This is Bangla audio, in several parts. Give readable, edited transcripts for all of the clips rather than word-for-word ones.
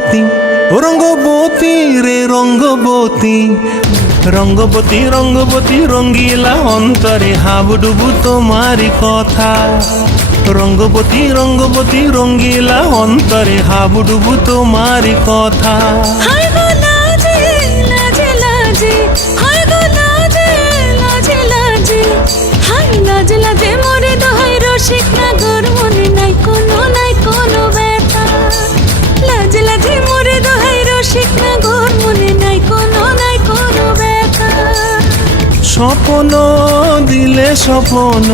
রঙ্গবতী ও রঙ্গবতী রে রঙ্গবতী, রঙ্গবতী রঙ্গবতী রঙ্গিলা অন্তরে হাবুডুবু তোমারি কথা। রঙ্গবতী রঙ্গবতী রঙ্গিলা অন্তরে হাবুডুবু তোমারি কথা। হায় গো লাজে লাজে লাজে, হায় গো লাজে লাজে লাজে, হায় লাজে লাজে মোরে দোহাই রসিক নাগর মনে নাই কোনো ব্যথা। লাজে লাজে মোরে দোহাই রসিক নাগর মনে নাই কোনো ব্যথা। স্বপ্ন দিলে স্বপ্ন,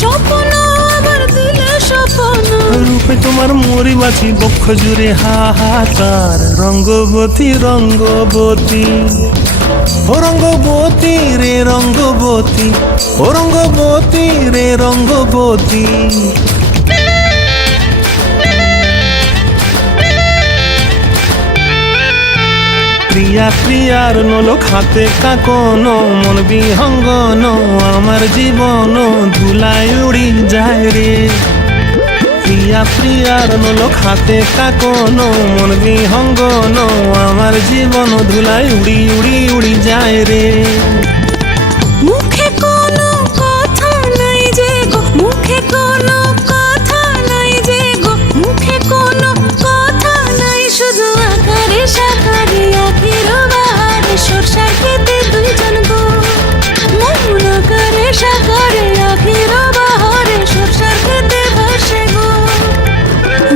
স্বপ্ন আবার দিলে স্বপ্ন, রূপে তোমার মরি বাছি বক্ষ জুড়ে হাহাকার। রঙ্গবতী রঙ্গবতী ও রঙ্গবতী রে রঙ্গবতী, ও রঙ্গবতী রে রঙ্গবতী। প্রিয়া প্রিয়ার নলক হাতে কাকন, মন বিহঙ্গন আমার জীবন ধুলায় উড়ি যায় রে। প্রিয়া প্রিয়ার নলক হাতে কাকন, মন বিহঙ্গন আমার জীবন ধুলায় উড়ি উড়ি উড়ি যায় রে। মুখে কোনো কথা নাই যে গো, মুখে কোনো কথা নাই যে গো, মুখে কোনো কথা নাই, শুধু আকারে সাকারে আখির বাহারে সরষার খেতে দুইজন গো। মন আকারে সাকারে আখির বাহারে সরষার খেতে ভাসে গো।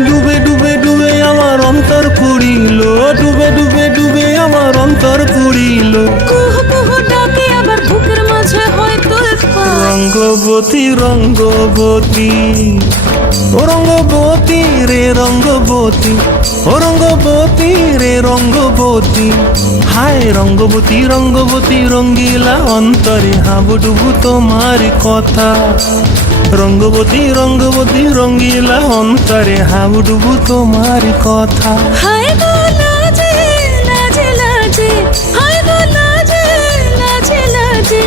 ডুবে ডুবে ডুবে আমার অন্তর পুড়িল, ডুবে ডুবে ডুবে আমার অন্তর পুড়িল। কুহু কুহু ডাকে আবার বুকের মাঝে হয়তো পা। রঙ্গবতী রঙ্গবতী ও রঙ্গবতী রে রঙ্গবতী, ও রঙ্গবতী রে রঙ্গবতী। হায় রঙ্গবতী রঙ্গবতী রঙ্গিলা অন্তরে হাবুডুবু তোমার কথা। রঙ্গবতী রঙ্গবতী রঙ্গিলা অন্তরে হাবুডুবু তোমার কথা। হায় গো লাজে লাজে লাজে, হায় গো লাজে লাজে লাজে,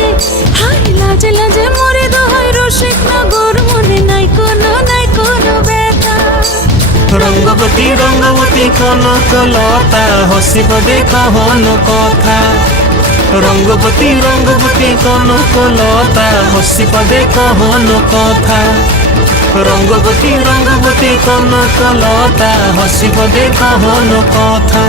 হায় লাজে লাজে মোরে দোহাই রসিক নগর মনে নাই কোনো ব্যথা। রঙ্গবতী রঙ্গবতী কনক লতা হসিব দেখ হন কথা। রঙ্গবতী রঙ্গবতী কনক লতা হসিব দেখ হন কথা। রঙ্গবতী রঙ্গবতী কনক লতা হসিব দেখ হন কথা।